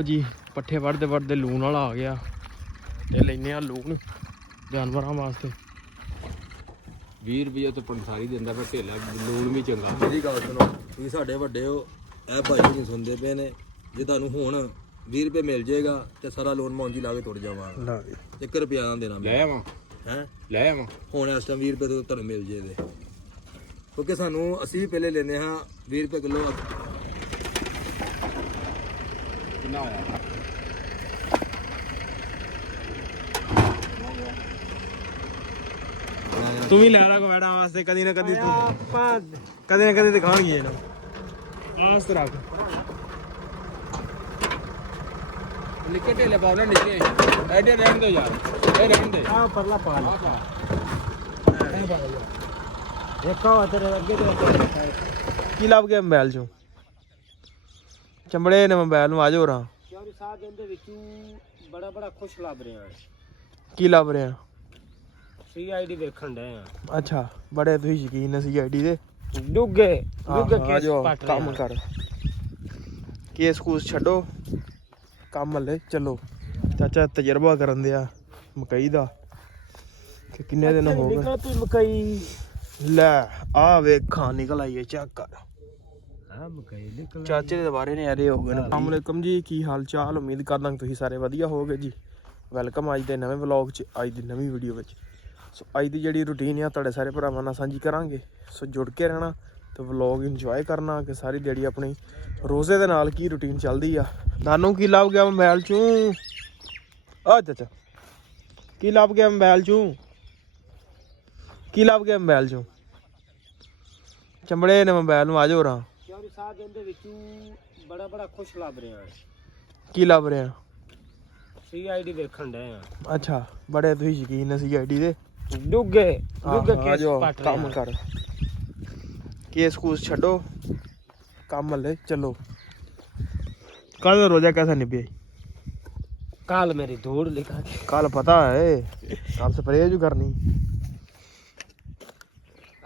जी पट्ठे वढ़ते वढ़ते लून वाला आ गया ते लेने आ लून जानवरों वास्ते 20 रुपये तो पंसारी दिंदा पर ढेला लून भी चंगा। मेरी गल सुनो तुसीं साडे वड्डे हो ਇਹ ਭਾਈ ਨਹੀਂ ਸੁਣਦੇ ਪਏ ਨੇ ਜੇ ਤੁਹਾਨੂੰ ਹੁਣ 20 ਰੁਪਏ ਮਿਲ ਜਾਏਗਾ ਤੇ ਸਾਰਾ ਲੋਨ ਮੈਂ ਉਂਝ ਲਾ ਕੇ ਤੁਰ ਜਾਵਾਂਗਾ 1 ਰੁਪਿਆ ਨਾ ਦੇਣਾ ਲੈ ਆਵਾਂ ਹੈ ਲੈ ਆਵਾਂ ਹੁਣ ਇਸ ਟਾਈਮ 20 ਰੁਪਏ ਤੋਂ ਤੁਹਾਨੂੰ ਮਿਲ ਜੇ ਦੇ ਕਿਉਂਕਿ ਸਾਨੂੰ ਅਸੀਂ ਵੀ ਪਹਿਲੇ ਲੈਂਦੇ ਹਾਂ 20 ਰੁਪਏ ਕਿਲੋ ਕਿੰਨਾ ਹੋਇਆ तू भी लै ला कमेड़ा वास्ते कदी ना कदी दिखाणगे ना आस रख ਨਿੱਕੇ ਢੇਲੇ ਪਾਉਣਾ ਨੀਚੇ ਐਡੇ ਰਹਿਣ ਦੇ ਯਾਰ ਇਹ ਰਹਿਣ ਦੇ आ परला पा ला देखो तेरे अगे की ਲੱਭ ਗਿਆ ਮੋਬਾਈਲ ਚੋਂ ਚੰਬੜੇ ਨੇ ਮੋਬਾਈਲ ਨੂੰ ਆ ਜਾਓ ਰਾਂ ਕਿਉਂਕਿ ਸਾਥ ਦੇ ਵਿੱਚੋਂ ਬੜਾ ਬੜਾ ਖੁਸ਼ ਲੱਭ ਰਿਹਾ ਹੈ ਕੀ ਲੱਭ ਰਿਹਾ ਸੀਆਈਡੀ ਵੇਖਣ ਡਏ ਆ ਅੱਛਾ ਬੜੇ ਤੁਸੀਂ ਯਕੀਨ ਨੇ ਸੀਆਈਡੀ ਦੇ ਡੁੱਗੇ ਆ ਕੇਸ ਜਾਓ ਪਟ ਕੰਮ ਕਰ ਕੇਸ ਕੂਸ ਛੱਡੋ ਕੰਮ ਹਲੇ ਚਲੋ ਚਾਚਾ ਤਜਰਬਾ ਕਰਨ ਦਿਆ ਮਕਈ ਦਾ ਕਿ ਕਿੰਨੇ ਦਿਨ ਹੋ ਗਏ ਨਿਕਲ ਪਈ ਮਕਈ ਲੈ ਆ ਵੇਖਾਂ ਨਿਕਲ ਆਈਏ ਚੈੱਕ ਕਰ ਹਾਂ ਮਕਈ ਨਿਕਲ ਚਾਚੇ ਦੇ ਦੁਬਾਰੇ ਨੇ ਆਰੇ ਹੋ ਗਏ ਨੇ ਅਸਲਾਮ ਵਾਲੇਕਮ ਜੀ ਕੀ ਹਾਲ ਚਾਲ ਉਮੀਦ ਕਰਦਾ ਤੁਸੀਂ ਸਾਰੇ ਵਧੀਆ ਹੋਵੋਗੇ ਜੀ ਵੈਲਕਮ ਅੱਜ ਦੇ ਨਵੇਂ ਵਲੌਗ 'ਚ ਅੱਜ ਦੀ ਨਵੀਂ ਵੀਡੀਓ ਵਿੱਚ ਸੋ ਅੱਜ ਦੀ ਜਿਹੜੀ ਰੂਟੀਨ ਆ ਤੁਹਾਡੇ ਸਾਰੇ ਭਰਾਵਾਂ ਨਾਲ ਸਾਂਝੀ ਕਰਾਂਗੇ ਸੋ ਜੁੜ ਕੇ ਰਹਿਣਾ ਤੇ ਵਲੌਗ ਇੰਜੋਏ ਕਰਨਾ ਕਿ ਸਾਰੀ ਦਿਹਾੜੀ ਆਪਣੀ ਰੋਜ਼ੇ ਦੇ ਨਾਲ ਕੀ ਰੂਟੀਨ ਚੱਲਦੀ ਆ ਨਾਨੂ ਕੀ ਲੱਭ ਗਿਆ ਮੋਬਾਈਲ 'ਚੋਂ ਆ ਚਾਚਾ ਕੀ ਲੱਭ ਗਿਆ ਮੋਬਾਈਲ 'ਚੋਂ ਕੀ ਲੱਭ ਗਿਆ ਮੋਬਾਈਲ 'ਚੋਂ ਚੰਬੜੇ ਨੇ ਮੋਬਾਈਲ ਨੂੰ ਆ ਜਾਓ ਰਾਂ ਕਿਉਂਕਿ ਸਾਥ ਦੇ ਵਿੱਚੋਂ ਬੜਾ ਬੜਾ ਖੁਸ਼ ਲੱਭ ਰਿਹਾ ਹੈ ਕੀ ਲੱਭ ਰਿਹਾ ਸੀਆਈਡੀ ਵੇਖਣ ਡਏ ਆ ਅੱਛਾ ਬੜੇ ਤੁਸੀਂ ਯਕੀਨ ਨੇ ਸੀਆਈਡੀ ਦੇ ਡੁੱਗੇ ਆ ਕੇਸ ਜਾਓ ਪਟ ਕੰਮ ਕਰ ਕੇਸ ਕੂਸ ਛੱਡੋ ਕੰਮ ਹਲੇ ਚਲੋ ਕੱਲ ਰੋਜ਼ਾ कैसा निभे ਕੱਲ ਮੇਰੀ ਧੂੜ ਲਿਖਾ ਕੇ कल पता है कल स्प्रे जो करनी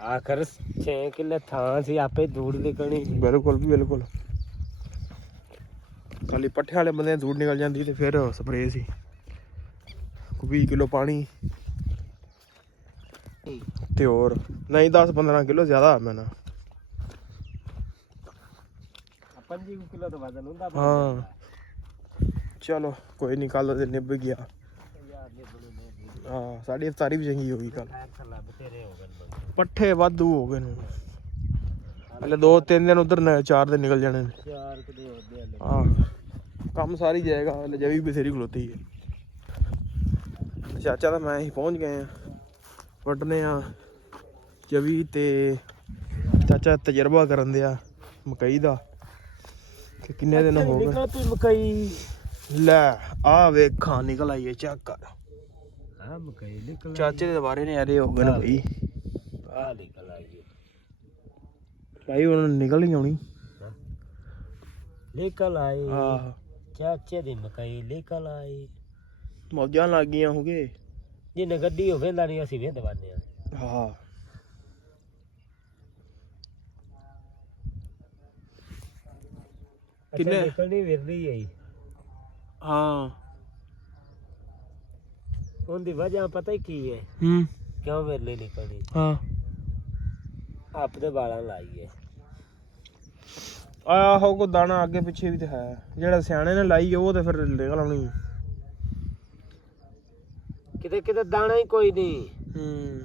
ਆਖਰ 6 ਕਿੱਲੇ ਥਾਂ ਸੀ ਆਪੇ ਧੂੜ ਲਿਖਣੀ बिल्कुल भी बिल्कुल कल पट्ठे वाले बंदे धूड़ निकल जाती तो फिर स्प्रे सी 20 किलो पानी ते और नहीं 10-15 किलो ज्यादा मैं ना 5 ਕਿਲੋ ਦਾ ਵਜ਼ਨ ਹੁੰਦਾ हाँ चलो कोई नहीं कल तो निभ गया हाँ साड़ी इफ्तारी भी चंगी होगी कल ਬਥੇਰੇ ਹੋ ਗਏ पट्ठे वाधू हो गए ने हले 2-3 दिन उधर 4 दिन निकल जाने ने 4 ਕਿਲੋ ਹੁੰਦੇ ਆ हाँ काम सारी जाएगा हले जवी बथेरी खलोती है चाचा तो मैं ही पहुँच गए हैं वड्डने जवी ते चाचा तजर्बा करन दिया मकई दा कि किन्ने दिन हो गए ਨਿਕਲ ਪਈ ਮਕਈ ਲੈ ਆ ਵੇਖਾਂ ਨਿਕਲ ਆਈਏ ਚੈੱਕ ਕਰ ਹਾਂ ਮਕਈ ਨਿਕਲ ਚਾਚੇ ਦੇ ਦੁਬਾਰੇ ਨੇ ਆਰੇ ਹੋ ਗਏ ਨੇ ਬਈ ਆ ਨਿਕਲ ਆਈ ਭਾਈ ਉਹਨਾਂ ਨੂੰ ਨਿਕਲ ਨਹੀਂ ਆਉਣੀ ਨਿਕਲ ਆਈ ਆਹ ਚਾਚੇ ਦੀ ਮਕਈ ਨਿਕਲ ਆਈ ਮੌਜਾਂ ਲੱਗ ਗਈਆਂ ਹੋਗੇ ਜਿਹਨੇ ਗੱਡੀ ਹੋਵੇ ਨਹੀਂ ਅਸੀਂ ਵੇਂਦ ਵਾਨੇ ਆ ਹਾਂ ਕਿੰਨੇ ਨਿਕਲਣੀ ਵਿਰਲੀ ਆਈ ਹਾਂ ਉਹਦੀ ਵਜ੍ਹਾ ਪਤਾ ਹੀ ਕੀ ਹੈ ਹੂੰ ਕਿਉਂ ਵਿਰਲੀ ਨਿਕਲਣੀ ਹਾਂ ਆਪਦੇ ਵਾਲਾਂ ਲਾਈ ਹੈ ਆਹੋ ਕੋ ਦਾਣਾ ਅੱਗੇ ਪਿੱਛੇ ਵੀ ਤੇ ਹੈ ਜਿਹੜਾ ਸਿਆਣੇ ਨੇ ਲਾਈ ਉਹ ਤੇ ਫਿਰ ਨਿਕਲ ਆਉਣੀ ਕਿਤੇ ਕਿਤੇ ਦਾਣਾ ਹੀ ਕੋਈ ਨਹੀਂ ਹੂੰ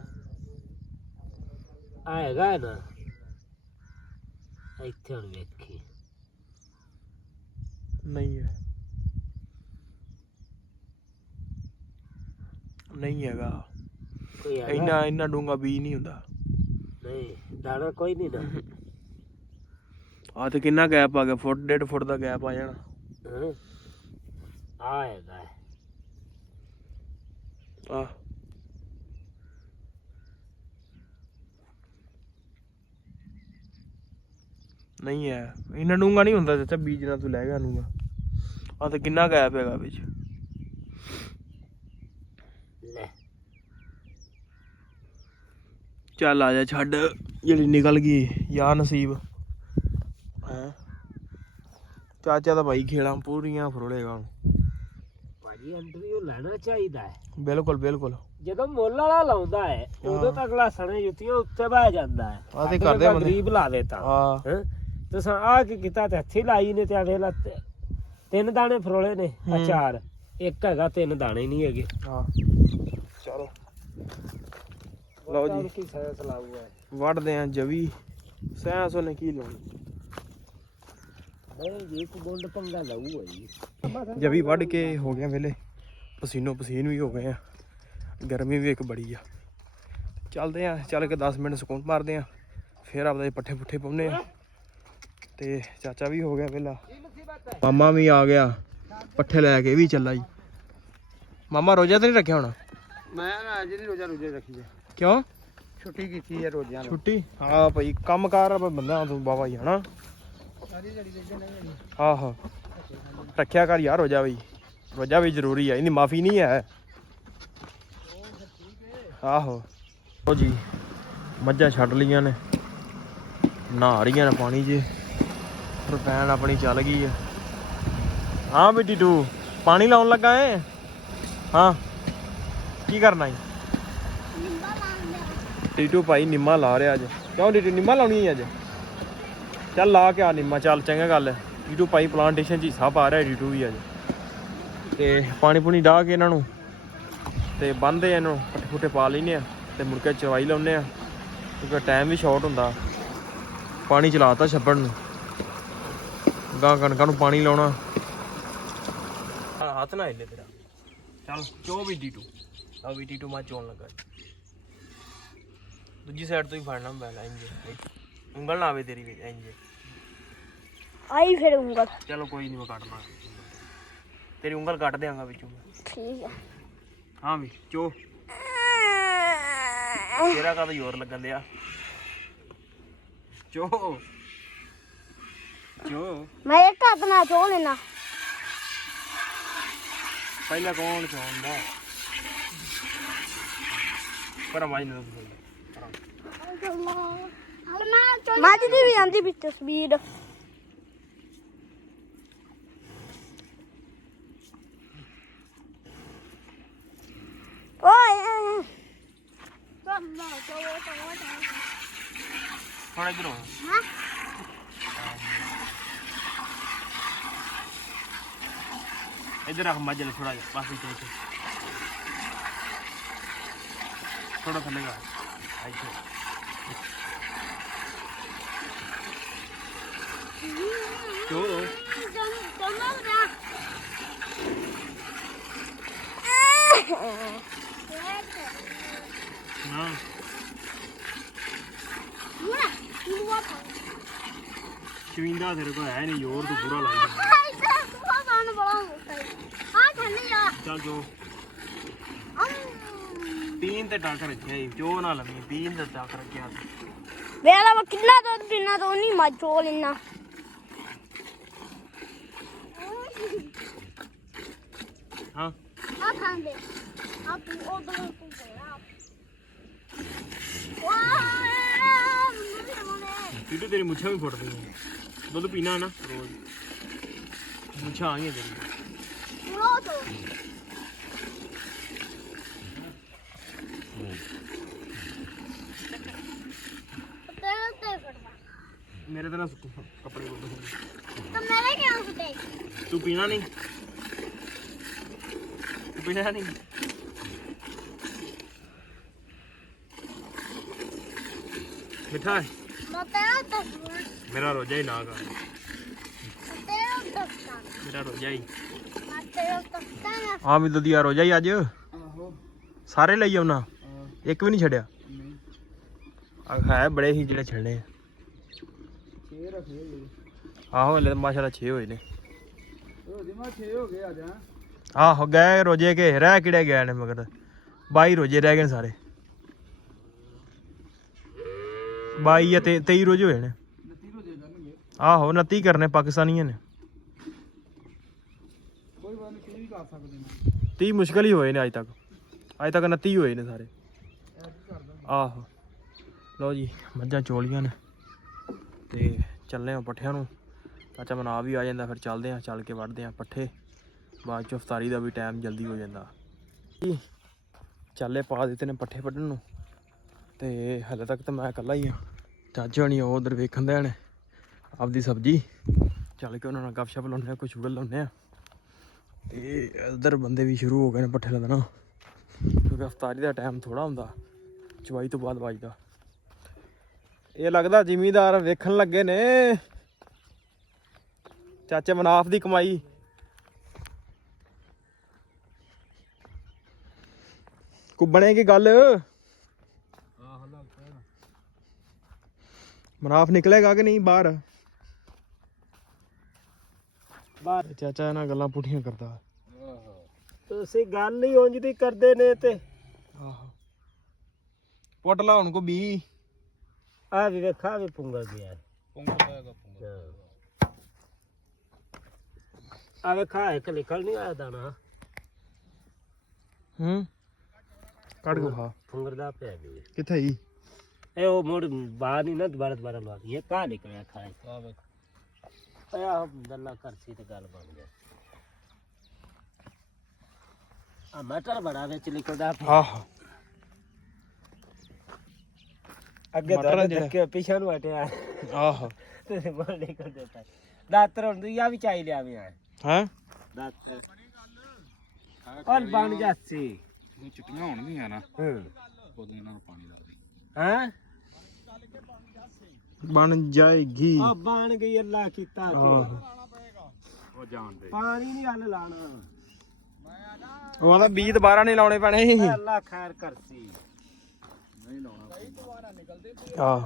ਆਏਗਾ ਨਾ ਇੱਥੇ ਹੁਣ ਵੇਖੀ ਨਹੀਂ ਹੈ ਨਹੀਂ ਹੈਗਾ ਕੋਈ ਹੈਗਾ? ਇੰਨਾ ਡੂੰਗਾ ਬੀਜ ਨਹੀਂ ਹੁੰਦਾ ਨਹੀਂ ਦਾਣਾ ਕੋਈ ਨਹੀਂ ਨਾ ਆ ਤੇ ਕਿੰਨਾ ਗੈਪ ਆ ਗਿਆ ਫੁੱਟ 1.5 ਫੁੱਟ ਦਾ ਗੈਪ ਆ ਜਾਣਾ ਹਾਂ ਆਏਗਾ ਆ ਨਹੀਂ ਹੈ ਇੰਨਾ ਡੂੰਗਾ ਨਹੀਂ ਹੁੰਦਾ ਚਾਚਾ ਬੀਜ ਨਾਲ ਤੂੰ ਲੈ ਗਿਆ ਨੂੰਗਾ ਆ ਤੇ ਕਿੰਨਾ ਗੈਪ ਹੈਗਾ ਵਿੱਚ ਲੈ ਚੱਲ ਆ ਜਾ ਛੱਡ ਜਿਹੜੀ ਨਿਕਲ ਗਈ ਯਾ ਨਸੀਬ ਹੈ ਚਾਚਾ ਦਾ ਭਾਈ ਖੇਲਾਂ ਪੂਰੀਆਂ ਫਰੋਲੇਗਾ ਹੁਣ। ਭਾਜੀ ਇੰਟਰਵਿਊ ਲੈਣਾ ਚਾਹੀਦਾ ਹੈ। ਬਿਲਕੁਲ ਬਿਲਕੁਲ। ਜਦੋਂ ਮੁੱਲ ਵਾਲਾ ਲਾਉਂਦਾ ਹੈ ਉਦੋਂ ਤੱਕ ਗਲਾਸਣੇ ਜੁੱਤੀਆਂ ਉੱਤੇ ਬਹਿ ਜਾਂਦਾ ਹੈ। ਆਹ ਤੇ ਕਰਦੇ ਬੰਦੇ ਗਰੀਬ ਲਾਵੇ ਤਾਂ ਹਾਂ। ਹੈਂ? ਤੁਸੀਂ ਆਹ ਕੀ ਕੀਤਾ ਤੇ ਹੱਥੀ ਲਾਈ ਨੇ ਤੇ ਆ ਵੇਖ ਲਾ 3 ਦਾਣੇ ਫਰੋਲੇ ਨੇ ਅਚਾਰ ਇੱਕ ਹੈਗਾ 3 ਦਾਣੇ ਨਹੀਂ ਹੈਗੇ। ਹਾਂ ਚਲੋ ਲਓ ਜੀ ਕੀ ਸਾਇੰਸ ਲਾਊ ਹੈ ਵੱਢਦੇ ਆ ਜਵੀ ਸੈਂਸ ਉਹਨੇ ਕੀ ਲਾਉਣੀ ਨਹੀਂ ਜੀ ਕੋ ਗੁੰਡ ਪੰਗਾ ਲਾਊ ਹੈ ਜੀ। ਜਵੀ ਵੱਢ ਕੇ ਹੋ ਗਿਆ ਵੇਲੇ ਪਸੀਨੋ ਪਸੀਨ ਵੀ ਹੋ ਗਏ ਆ ਗਰਮੀ ਵੀ ਇੱਕ ਬੜੀ ਆ ਚੱਲਦੇ ਆ ਚੱਲ ਕੇ 10 ਮਿੰਟ ਸਕੂਨ ਮਾਰਦੇ ਆ ਫਿਰ ਆਪਦੇ ਪੱਠੇ ਪੁੱਠੇ ਪਾਉਨੇ ਆ ਤੇ ਚਾਚਾ ਵੀ ਹੋ ਗਿਆ ਵੇਲਾ ਮਾਮਾ ਵੀ ਆ ਗਿਆ ਪੱਠੇ ਲੈ ਕੇ ਵੀ ਚੱਲਾ ਜੀ। ਮਾਮਾ ਰੋਜ਼ਾ ਤਾਂ ਨਹੀਂ ਰੱਖਿਆ ਹੁਣ ਮੈਂ ਨਾ ਅੱਜ ਨਹੀਂ ਰੋਜ਼ਾ ਰੱਖੀ ਹੈ ਕਿਉਂ ਛੁੱਟੀ ਕੀਤੀ ਹੈ ਰੋਜ਼ਿਆਂ ਨੂੰ ਛੁੱਟੀ ਹਾਂ ਭਾਈ ਕੰਮ ਕਾਰ ਬੰਦਾ ਤੂੰ ਬਾਬਾ ਹੀ ਹਨਾ ਸਾਰੀ ਜੜੀ ਦੇ ਨਹੀਂ ਆਹੋ ਰੱਖਿਆ ਕਰ ਯਾਰ ਰੋਜ਼ਾ ਵੀ ਰੋਜ਼ਾ ਵੀ ਜ਼ਰੂਰੀ ਹੈ ਇਹਦੀ ਮਾਫੀ ਨਹੀਂ ਹੈ ਆਹੋ ਉਹ ਜੀ ਮੱਝਾਂ ਛੱਡ ਲੀਆਂ ਨੇ ਨਹਾ ਰਹੀਆਂ ਨੇ ਪਾਣੀ 'ਚ ਰੁਪੈਨ ਆਪਣੀ ਚੱਲ ਗਈ ਹੈ। ਹਾਂ ਬੇਟੀ ਤੂੰ ਪਾਣੀ ਲਾਉਣ ਲੱਗਾ ਏ ਹਾਂ ਕੀ ਕਰਨਾ ਈ ਟੀਟੂ ਭਾਈ ਨਿੰਮਾ ਲਾ ਰਿਹਾ ਅੱਜ ਕਿਉਂ ਟੀਟੂ ਨਿੰਮਾ ਲਾਉਣੀ ਹੈ ਅੱਜ ਚੱਲ ਲਾ ਕੇ ਆ ਨਿੰਮਾ ਚੱਲ ਚੰਗਾ ਗੱਲ ਹੈ ਟੀਟੂ ਭਾਈ ਪਲਾਂਟੇਸ਼ਨ 'ਚ ਹਿੱਸਾ ਪਾ ਰਿਹਾ ਟੀਟੂ ਵੀ ਅੱਜ ਤੇ ਪਾਣੀ ਪੂਣੀ ਡਾਹ ਕੇ ਇਹਨਾਂ ਨੂੰ ਤੇ ਬੰਨ੍ਹਦੇ ਇਹਨੂੰ ਪੱਠੇ ਪੁੱਠੇ ਪਾ ਲੈਂਦੇ ਆ ਤੇ ਮੁੜ ਕੇ ਚਵਾਈ ਲਾਉਂਦੇ ਆ ਕਿਉਂਕਿ ਟਾਈਮ ਵੀ ਸ਼ਾਰਟ ਹੁੰਦਾ ਪਾਣੀ ਚਲਾਤਾ ਛੱਪੜ ਨੂੰ ਗਾਂ ਕਣਕਾਂ ਨੂੰ ਪਾਣੀ ਲਾਉਣਾ ਹੱਥ ਨਾ ਹਿੱਲੇ ਤੇਰਾ ਚੱਲ ਚੋ ਵੀ ਟੀਟੂ ਆ ਵੀ ਟੀਟੂ ਮਾ ਚੋਣ ਲੱਗਾ ਦੂਜੀ ਸਾਈਡ ਤੋਂ ਹੀ ਫੜਨਾ ਪੈਣਾ ਇੰਜ ਉਂਗਲ ਨਾ ਆਵੇ ਤੇਰੀ ਵੀ ਇੰਜ ਆਈ ਫਿਰ ਉਂਗਲ ਚਲੋ ਕੋਈ ਨਹੀਂ ਮੈਂ ਕੱਟਣਾ ਤੇਰੀ ਉਂਗਲ ਕੱਟ ਦਿਆਂਗਾ ਵਿੱਚੋਂ ਠੀਕ ਹੈ ਹਾਂ ਵੀ ਚੋ ਤੇਰਾ ਕਾਹਦਾ ਜ਼ੋਰ ਲੱਗਣ ਦਿਆ ਚੋ ਚੋ ਮੈਂ ਇੱਕ ਹੱਥ ਨਾਲ ਚੋ ਲੈਣਾ ਪਹਿਲਾਂ ਕੌਣ ਚਾਹੁੰਦਾ ਪਰ ਆਵਾਜ਼ ਨਾ ਮੱਝ ਦੀ ਵੀ ਆਂਦੀ ਵੀ ਤਸਵੀਰ ਓਏ ਹੁਣ ਇਧਰੋਂ इधर रख मजल थोड़ा पास थोड़ा थलेगा तो हाँ शविंदा तेरे को है नहीं जोर तो पूरा लग चल जो पीन ते टक रखे जो ना लमी पीन ते टक रखे ਵੇਲਾ ਮੈਂ ਕਿੰਨਾ ਦੁੱਧ ਪੀਣਾ ਤਾਂ ਨਹੀਂ ਮੱਝ ਚੋ ਲੈਣਾ हाँ ਆ ਖਾਂਦੇ ਆਪ ਉਹ ਦੋ पीटू तेरी मुच्छा भी फुट गई दुध पीना है ना रोज मुच्छा आ गई तेरी मेरे तरह कपड़े तो मेरे क्या होते तू पीना नहीं तू पीना नहीं मिठा है मेरा रोजा ही ना कर मेरा रोजा ही हाँ भी दुधिया रोजा ही अज सारे ले आना एक भी नहीं छड़िया है बड़े ही जेडे छड़ने आहो हले माशाल्लाह 6 होए ने आहो गए रोजे के रह किड़े गए ने मगर 22 रोजे रह गए सारे 22 या 23 रोजे होए ने आहो 29 करने पाकिस्तानियों ने 30 मुश्किल ही होए ने अज तक 29 होए ने सारे आहो लो जी मझां चोलियां ने ते ਚੱਲੇ ਆ ਪੱਠਿਆਂ ਨੂੰ ਚਾਚਾ ਮਨਾ ਵੀ ਆ ਜਾਂਦਾ, ਫਿਰ ਚੱਲਦੇ ਆ, ਚੱਲ ਕੇ ਵੱਢਦੇ ਆ ਪੱਠੇ। ਬਾਅਦ 'ਚ ਇਫਤਾਰੀ ਦਾ ਵੀ ਟਾਈਮ ਜਲਦੀ ਹੋ ਜਾਂਦਾ। ਚਾਲੇ ਪਾ ਦਿੱਤੇ ਨੇ ਪੱਠੇ ਵੱਢਣ ਨੂੰ, ਤੇ ਹਲੇ ਤੱਕ ਤਾਂ ਮੈਂ ਇਕੱਲਾ ਹੀ ਆ। ਚਾਚਾ ਹੋਣੀ ਉਹ ਉਧਰ ਵੇਖਣ ਦੇ ਨੇ ਆਪਦੀ ਸਬਜ਼ੀ। ਚੱਲ ਕੇ ਉਹਨਾਂ ਨਾਲ ਗੱਪਸ਼ਪ ਲਾਉਂਦੇ ਆ, ਕੁਛ ਉਗਲ ਲਾਉਂਦੇ ਆ। ਤੇ ਇੱਧਰ ਬੰਦੇ ਵੀ ਸ਼ੁਰੂ ਹੋ ਗਏ ਨੇ ਪੱਠੇ ਲੱਦਣਾ, ਕਿਉਂਕਿ ਇਫਤਾਰੀ ਦਾ ਟਾਈਮ ਥੋੜ੍ਹਾ ਹੁੰਦਾ, ਚਵਾਈ ਤੋਂ ਬਾਅਦ ਵੱਜਦਾ। ਇਹ ਲੱਗਦਾ ਜ਼ਿਮੀਂਦਾਰ ਵੇਖਣ ਲੱਗੇ ਨੇ ਚਾਚੇ ਮਨਾਫ ਦੀ ਕਮਾਈ। ਕੁੱਬਣੇ ਕੀ ਗੱਲ, ਮਨਾਫ ਨਿਕਲੇਗਾ ਕਿ ਨਹੀਂ ਬਾਹਰ? ਬਾਹਰ ਚਾਚਾ ਇਹਨਾਂ ਗੱਲਾਂ ਪੁੱਠੀਆਂ ਕਰਦਾ। ਤੁਸੀਂ ਗੱਲ ਹੀ ਉਂਝ ਦੀ ਕਰਦੇ ਨੇ ਤੇ ਆਹੋ ਪੁੱਟ ਲਾ ਹੁਣ ਕੋ ਬੀ। ਆ ਵੀ ਵੇਖਾ ਵੀ ਪੁੰਗਰ ਗਿਆ, ਆ ਵੇਖਾ ਇੱਕ ਨਿਕਲ ਨਹੀਂ ਆਇਆ ਦਾਣਾ। ਕੱਢ ਕੇ ਖਾ। ਪੁੰਗਰ ਦਾ ਪਿਆ ਵੀ ਕਿੱਥੇ ਜੀ? ਇਹ ਉਹ ਮੋੜ ਬਾਹਰ ਨਹੀਂ ਨਾ, ਦੁਬਾਰਾ ਲਵਾ ਇਹ ਕਾ ਨਿਕਲਿਆ ਖਾਏ। ਆ ਗੱਲਾਂ ਕਰਸੀ ਤੇ ਗੱਲ ਬਣ ਗਿਆ। ਆ ਮਟਰ ਬੜਾ ਵਿੱਚ ਨਿਕਲਦਾ ਪਿਆ। ਆਹ ਅੱਗੇ ਮਟਰ ਤਾਂ ਜਿਹੜਾ- ਧੱਕੇ ਪਿਛਾ ਨੂੰ ਹਟਿਆ ਆਹ ਤੇ ਬੋਲ ਨਿਕਲਦੇ ਪਏ। ਦਾਤਰ ਹੁੰਦੀ ਆ ਵੀ ਚਾਈ ਲਿਆਵੇਂ ਆ ਹੈ ਦਾਤਰ ਔਰ ਬਣ ਜਾਸੀ। ਇਹ ਚਿੱਟੀਆਂ ਹੋਣਗੀਆਂ ਨਾ, ਹੂੰ ਉਦੋਂ ਇਹਨਾਂ ਨੂੰ ਪਾਣੀ ਲਾ ਦੇ। ਹਾਂ ਬਣ ਜਾਏਗੀ। ਆ ਬਣ ਗਈ, ਅੱਲਾ ਕੀਤਾ ਕਿ ਉਹ ਜਾਣ ਦੇ। ਪਾਣੀ ਨਹੀਂ ਹੱਲ ਲਾਣਾ। ਉਹ ਆਂਦਾ ਬੀਜ ਦੁਬਾਰਾ ਨਹੀਂ ਲਾਉਣੇ ਪੈਣੇ। ਅੱਲਾ ਖੈਰ ਕਰਸੀ। ਆਹ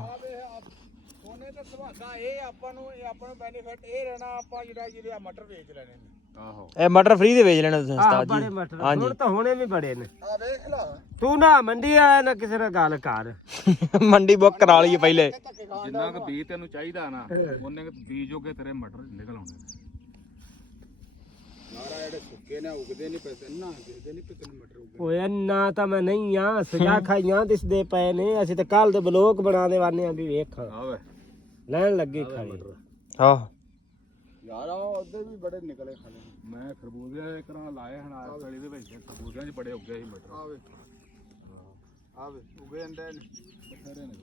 ਸੋਨੇ ਤੇ ਸੁਹਾਗਾ ਇਹ ਆਪਾਂ ਨੂੰ ਬੈਨੀਫਿਟ ਇਹ ਰਹਿਣਾ, ਆਪਾਂ ਜਿਹੜੇ ਮਟਰ ਵੇਚ ਲੈਣੇ ਨੇ। ਆਹੋ ਇਹ ਮਟਰ ਫ੍ਰੀ ਦੇ ਵੇਚ ਲੈਣੇ ਤੁਸੀਂ ਆ ਉਸਤਾਦ ਬੜੇ ਜੀ। ਮਟਰ ਹਾਂਜੀ ਹੁਣ ਤਾਂ ਹੁਣੇ ਵੀ ਬੜੇ ਨੇ। ਆ ਵੇਖ ਲਾ ਤੂੰ ਨਾ ਮੰਡੀ ਆਇਆ ਨਾ ਕਿਸੇ ਨਾਲ ਗੱਲ ਕਰ। ਮੰਡੀ ਬੁੱਕ ਕਰਾ ਲਈਏ ਪਹਿਲੇ। ਜਿੰਨਾ ਕੁ ਬੀਜ ਤੈਨੂੰ ਚਾਹੀਦਾ ਨਾ, ਉਹਨੇ ਬੀਜ ਜੋਗੇ ਤੇਰੇ ਮਟਰ ਨਿਕਲ ਆਉਣੇ ਨੇ। ਨਾਰਾ ਜਿਹੜੇ ਸੁੱਕੇ ਨੇ ਉਗਦੇ ਨਹੀਂ ਪੈਸੇ ਨਾ, ਦਿਖਦੇ ਨਹੀਂ ਪਿੱਤਨ ਮਟਰ ਉਗਦੇ। ਓਏ ਨਾ ਤਾਂ ਮੈਂ ਨਹੀਂ ਆ, ਸਜਾ ਖਾਈਆਂ ਦਿਸਦੇ ਪਏ ਨੇ। ਅਸੀਂ ਤਾਂ ਕੱਲ ਦੇ ਬਲੋਕ ਬਣਾਉਂਦੇ ਵਾਨੇ ਆ ਵੀ ਵੇਖ ਆਵੇ ਲੈਣ ਲੱਗੇ ਖਾਏ। ਆਹ ਯਾਰ ਉਹਦੇ ਵੀ ਬੜੇ ਨਿਕਲੇ ਖਾਣੇ। ਮੈਂ ਖਰਬੂਜ਼ੇ ਕਰਾਂ ਲਾਏ ਹਨ ਆਸ ਵਾਲੀ ਦੇ ਵਿੱਚ, ਖਰਬੂਜ਼ਿਆਂ 'ਚ ਬੜੇ ਉੱਗੇ ਸੀ ਮਟਰ। ਆਵੇ ਉਗੇ ਜਾਂਦੇ ਨੇ ਬਥੇਰੇ ਨੇ।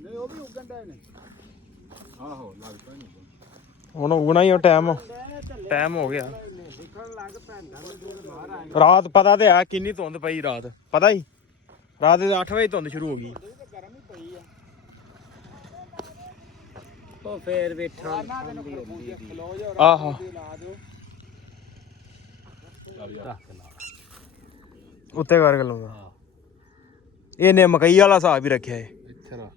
ਨਹੀਂ ਉਹ ਵੀ ਉੱਗਣ ਦੇ ਨੇ। ਆਹੋ ਲੱਗਦਾ ਨਹੀਂ ਹੁਣ ਉਗਣਾ ਹੀ ਉਹ ਟਾਈਮ ਹੋ ਗਿਆ। ਰਾਤ ਪਤਾ ਤੇ ਆ ਕਿੰਨੀ ਧੁੰਦ ਪਈ ਰਾਤ, ਪਤਾ ਹੀ ਰਾਤ ਦੇ 8 ਵਜੇ ਧੁੰਦ ਸ਼ੁਰੂ ਹੋ ਗਈ। ਉਹ ਫੇਰ ਬੈਠਾ ਆਹੋ ਉੱਤੇ ਕਰਕੇ ਲਾਉਂਦਾ। ਇਹਨੇ ਮਕਈ ਵਾਲਾ ਹਿਸਾਬ ਹੀ ਰੱਖਿਆ ਏ। ਇੱਥੇ ਰੱਖ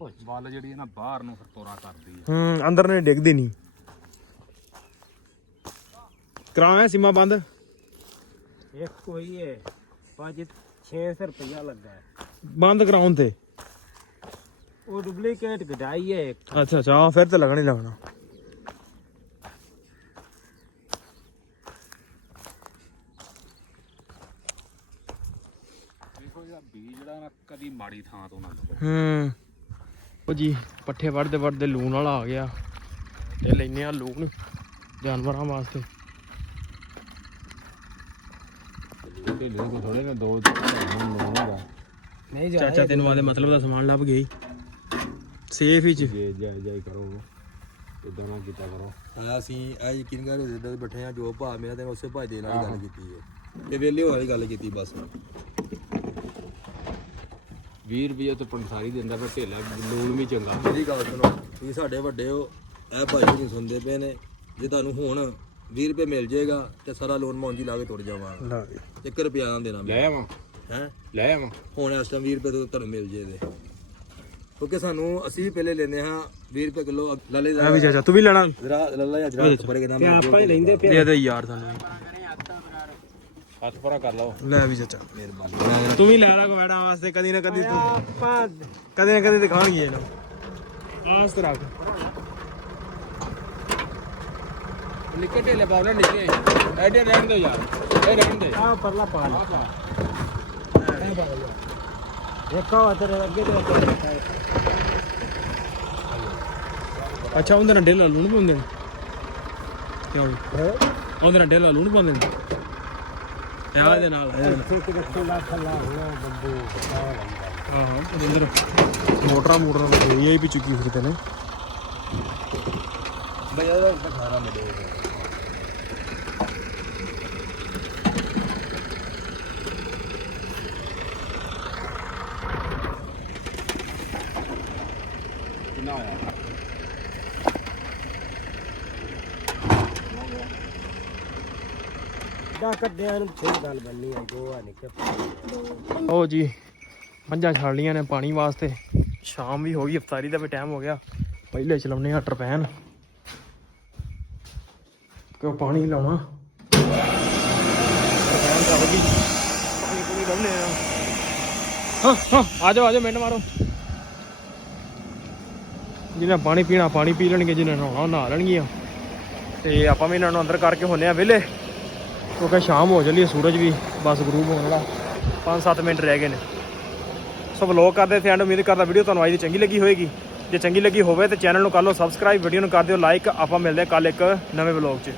ਕੇ ਬੱਲ ਜਿਹੜੀ ਹੈ ਨਾ ਬਾਹਰ ਨੂੰ ਫਿਰ ਤੋਰਾ ਕਰਦੀ ਹੈ। ਅੰਦਰ ਨੇ ਡਿੱਗਦੀ ਨਹੀਂ। ਕਰਾਇਆ ਸੀਮਾ ਬੰਦ। ਇੱਕ ਕੋਈ ਹੈ 500-600 ਰੁਪਇਆ ਲੱਗਾ ਹੈ। ਬੰਦ ਕਰਾਉਣ ਤੇ ਉਹ ਡੁਪਲੀਕੇਟ ਕਢਾਈ ਹੈ ਇੱਕ। ਅੱਛਾ ਅੱਛਾ ਫਿਰ ਤੇ ਲੱਗਣਾ ਹੀ ਲੱਗਣਾ। ਦੇਖੋ ਜਿਹੜਾ ਬੀਜ ਜਿਹੜਾ ਨਾ ਕਦੀ ਮਾੜੀ ਥਾਂ ਤੋਂ ਨਾ ਲੱਗੋ। ਉਹ ਜੀ ਪੱਠੇ ਵੱਢਦੇ ਲੂਣ ਵਾਲਾ ਆ ਗਿਆ ਤੇ ਲੈਨੇ ਆ ਲੂਣ ਜਾਨਵਰਾਂ ਵਾਸਤੇ। ਥੋੜੇ ਨਾ ਦੋ ਹੁੰਦਾ ਨਹੀਂ ਚਾਚਾ ਤੈਨੂੰ ਆਦੇ ਮਤਲਬ ਦਾ ਸਮਾਨ ਲੱਭ ਗਈ ਸੇਫ ਹੀ ਚ। ਜਾਈ ਕਰੋ ਇਦਾਂ ਨਾ ਕੀਤਾ ਕਰੋ। ਆ ਅਸੀਂ ਇਹ ਯਕੀਨ ਕਰ ਜਿੱਦਾਂ ਦੇ ਬੈਠੇ ਆ, ਜੋ ਭਾਅ ਮੇਰਾ ਤੈਨੂੰ ਉਸੇ ਭਾਅ ਦੇ ਨਾਲ ਹੀ ਗੱਲ ਕੀਤੀ ਹੈ, ਤੇ ਵੇਲੇ ਹੋਣ ਵਾਲੀ ਗੱਲ ਕੀਤੀ ਬਸ। 20 ਰੁਪਏ ਤੇ ਪੰਸਾਰੀ ਦਿੰਦਾ, ਪਰ ਢੇਲਾ ਲੂਣ ਵੀ ਚੰਗਾ। ਮੇਰੀ ਗੱਲ ਸੁਣੋ, ਤੁਸੀਂ ਸਾਡੇ ਵੱਡੇ ਹੋ, ਇਹ ਭਾਈ ਨਹੀਂ ਸੁਣਦੇ ਪਏ ਨੇ। ਜੇ ਤੁਹਾਨੂੰ ਹੁਣ 20 ਰੁਪਏ ਮਿਲ ਜਾਏਗਾ ਤੇ ਸਾਰਾ ਲੋਨ ਮੌਂਜੀ ਲਾ ਕੇ ਤੁਰ ਜਾਵਾਂਗਾ। 1 ਰੁਪਿਆ ਨਾ ਦੇਣਾ ਲੈ ਆਵਾਂ ਹੈ। ਲੈ ਆਵਾਂ ਹੁਣ ਇਸ ਟਾਈਮ 20 ਰੁਪਏ ਤੋਂ ਤੁਹਾਨੂੰ ਮਿਲ ਜੇ ਦੇ, ਕਿਉਂਕਿ ਸਾਨੂੰ ਅਸੀਂ ਵੀ ਪਹਿਲੇ ਲੈਂਦੇ ਹਾਂ 20 ਰੁਪਏ ਕਿਲੋ। ਲਾਲੇ ਆ ਵੀ ਚਾਚਾ ਤੂੰ ਵੀ ਲੈਣਾ ਜਰਾ ਲੱਲਾ ਜਾਂ ਜਰਾ ਉੱਪਰ ਕੇ ਨਾਮ ਆਪਾਂ ਹੀ ਲੈਂਦੇ ਪਏ। ਦੇ ਦੇ ਯਾਰ ਸਾਨੂੰ ਹੱਥ ਪਰਾ ਕਰ ਲਓ। ਲੈ ਵੀ ਚਾਚਾ ਤੂੰ ਵੀ ਲੈ ਲਾ ਕਮੈੜਾ ਵਾਸਤੇ। ਕਦੀ ਨਾ ਕਦੀ ਦਿਖਾਣਗੇ ਇਹਨੂੰ। ਆਸ ਤੇ ਰੱਖ। ਨਿੱਕੇ ਢੇਲੇ ਪਾਉਣਾ ਨਿੱਕੇ ਐਡੇ ਰਹਿਣ ਦੇ ਯਾਰ, ਇਹ ਰਹਿਣ ਦੇ। ਆ ਪਰਲਾ ਪਾ ਲੈ। ਦੇਖੋ ਤੇਰੇ ਅੱਗੇ ਤੇ ਅੱਛਾ ਉਹਦੇ ਨਾਲ ਡੇਲਾ ਲੂਣ ਪਾਉਂਦੇ ਨੇ ਕਿਉਂ ਜੀ ਉਹਦੇ ਨਾਲ ਡੇਲਾ ਲੂਣ ਪਾਉਂਦੇ ਨੇ ਵਿਆਹ ਦੇ ਨਾਲ ਹਾਂ ਅੰਦਰ ਮੋਟਰਾਂ ਇਹ ਵੀ ਚੁੱਕੀ ਫਿਰਦੇ ਨੇ ਬਈ ਇਹਦਾ ਖਾਣਾ ਮਿਲੇ ਕਿੰਨਾ ਆਇਆ ਦਾ ਕੱਢਿਆਂ ਨੂੰ ਫਿਰ ਗੱਲ ਬੰਨੀ ਆ ਗੋਆ ਨਿਕਲ ਉਹ ਜੀ ਮੱਝਾਂ ਛੱਡ ਲੀਆਂ ਨੇ ਪਾਣੀ ਵਾਸਤੇ ਸ਼ਾਮ ਵੀ ਹੋ ਗਈ ਇਫਤਾਰੀ ਦਾ ਵੀ ਟਾਈਮ ਹੋ ਗਿਆ ਪਹਿਲੇ ਚਲਾਉਨੇ ਆ ਟਰਪੈਨ ਕਿਉਂ ਪਾਣੀ ਲਾਉਣਾ ਟਰਪੈਨ ਚੱਲ ਗਈ ਪਾਣੀ ਪੂਣੀ ਲਾਉਨੇ ਆ ਹਾਂ ਆ ਜਾਓ ਮਿੰਟ ਮਾਰੋ ਜਿਹਨੇ ਪਾਣੀ ਪੀਣਾ ਪਾਣੀ ਪੀ ਲੈਣਗੇ ਜਿਹਨੇ ਨਹਾਉਣਾ ਉਹ ਨਹਾ ਲੈਣਗੀਆਂ ਤੇ ਆਪਾਂ ਵੀ ਇਹਨਾਂ ਨੂੰ ਅੰਦਰ ਕਰਕੇ ਹੁੰਨੇ ਆ ਵਿਹਲੇ ਕਿਉਂਕਿ ਸ਼ਾਮ ਹੋ ਚੱਲੀ ਸੂਰਜ ਵੀ ਬਸ ਗਰੂਬ ਹੋਣ ਵਾਲਾ 5-7 ਮਿੰਟ ਰਹਿ ਗਏ ਨੇ ਸੋ ਵਲੋਗ ਕਰਦੇ ਤੇ ਐਂਡ ਉਮੀਦ ਕਰਦਾ ਵੀਡੀਓ ਤੁਹਾਨੂੰ ਅੱਜ ਦੀ ਚੰਗੀ ਲੱਗੀ ਹੋਵੇਗੀ ਜੇ ਚੰਗੀ ਲੱਗੀ ਹੋਵੇ ਤੇ ਚੈਨਲ ਨੂੰ ਕਰ ਲਓ ਸਬਸਕ੍ਰਾਈਬ ਵੀਡੀਓ ਨੂੰ ਕਰ ਦਿਓ ਲਾਈਕ ਆਪਾਂ ਮਿਲਦੇ ਹਾਂ ਕੱਲ ਇੱਕ ਨਵੇਂ ਵਲੋਗ 'ਚ